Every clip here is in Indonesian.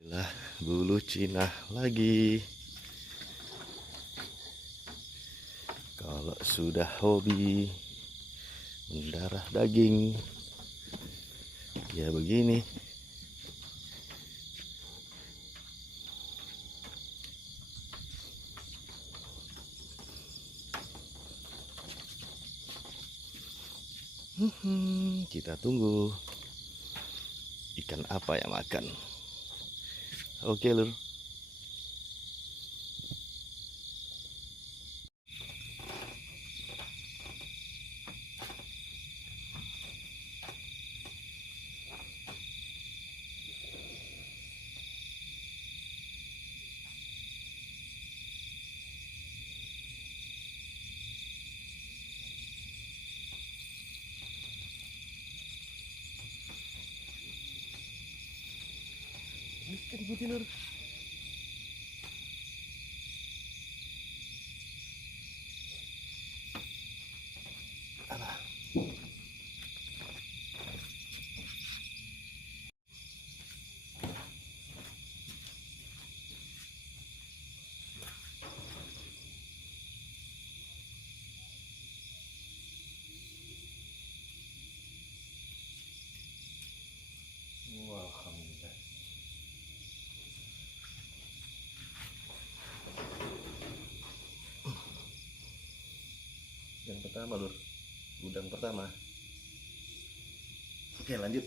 Inilah bulu Cina lagi. Kalau sudah hobi mendarah daging, ya begini. Kita tunggu ikan apa yang makan. Oke, Lur. Ikutin, Lur. Alah. Alhamdulillah. Yang pertama, Lur. Udang pertama. Oke, lanjut.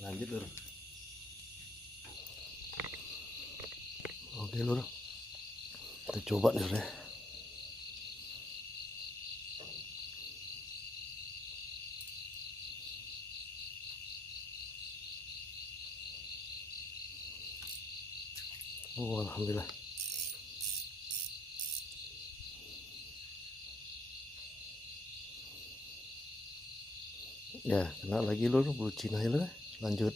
Lanjut, Lur. Oke, Lur. Kita coba nih, Lur, ya. Oh, alhamdulillah. Ya, kena lagi, Lur, bulu Cina ya, Lur. Lanjut.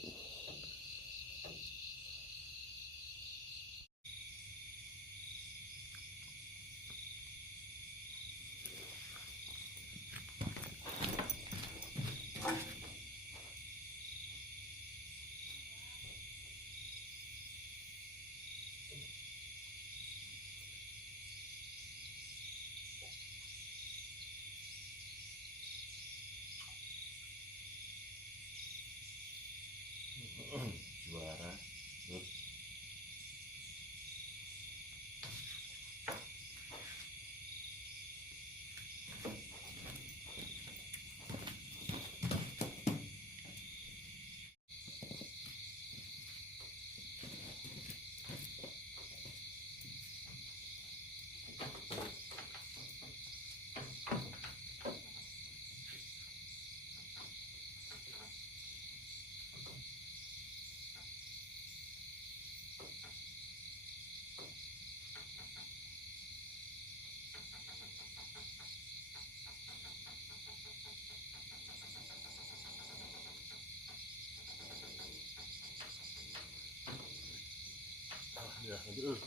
Juara, Lur. Alhamdulillah, lanjut, Lur.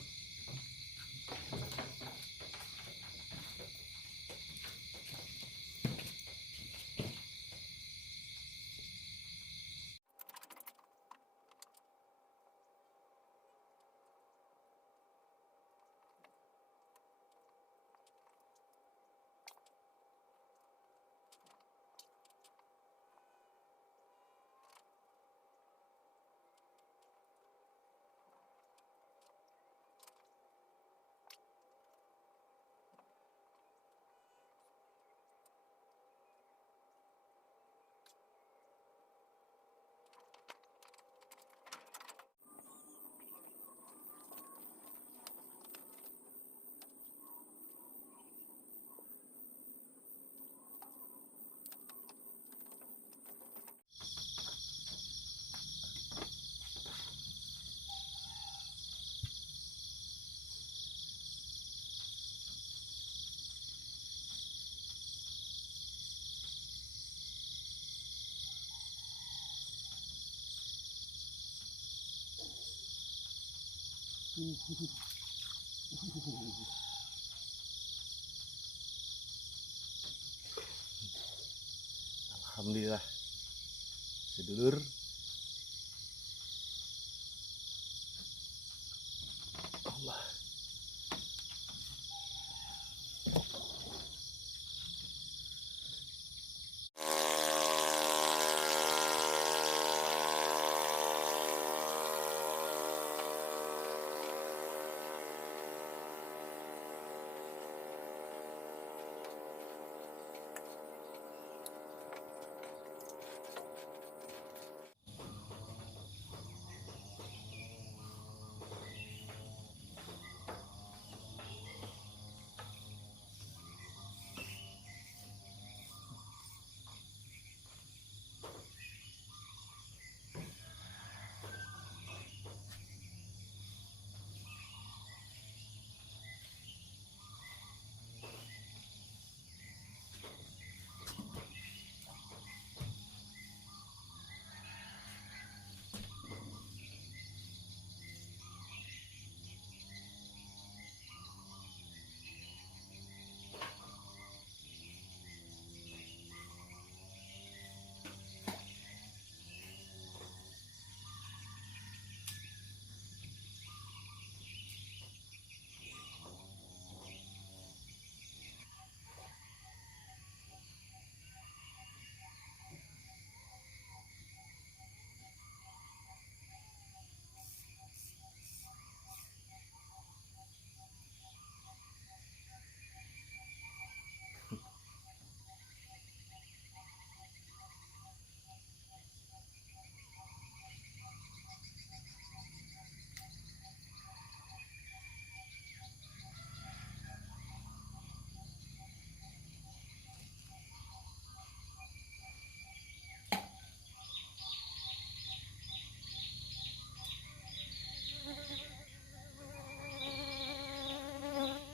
Alhamdulillah sedulur. Allah.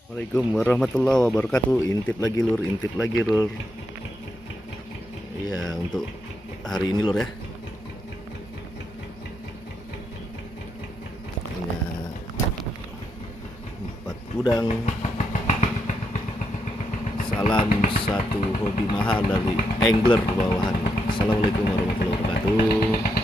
Assalamualaikum warahmatullahi wabarakatuh. Intip lagi lur, intip lagi lur. Iya, untuk hari ini lur ya. Punya 4 udang. Salam satu hobi mahal dari angler bawahan. Assalamualaikum warahmatullahi wabarakatuh.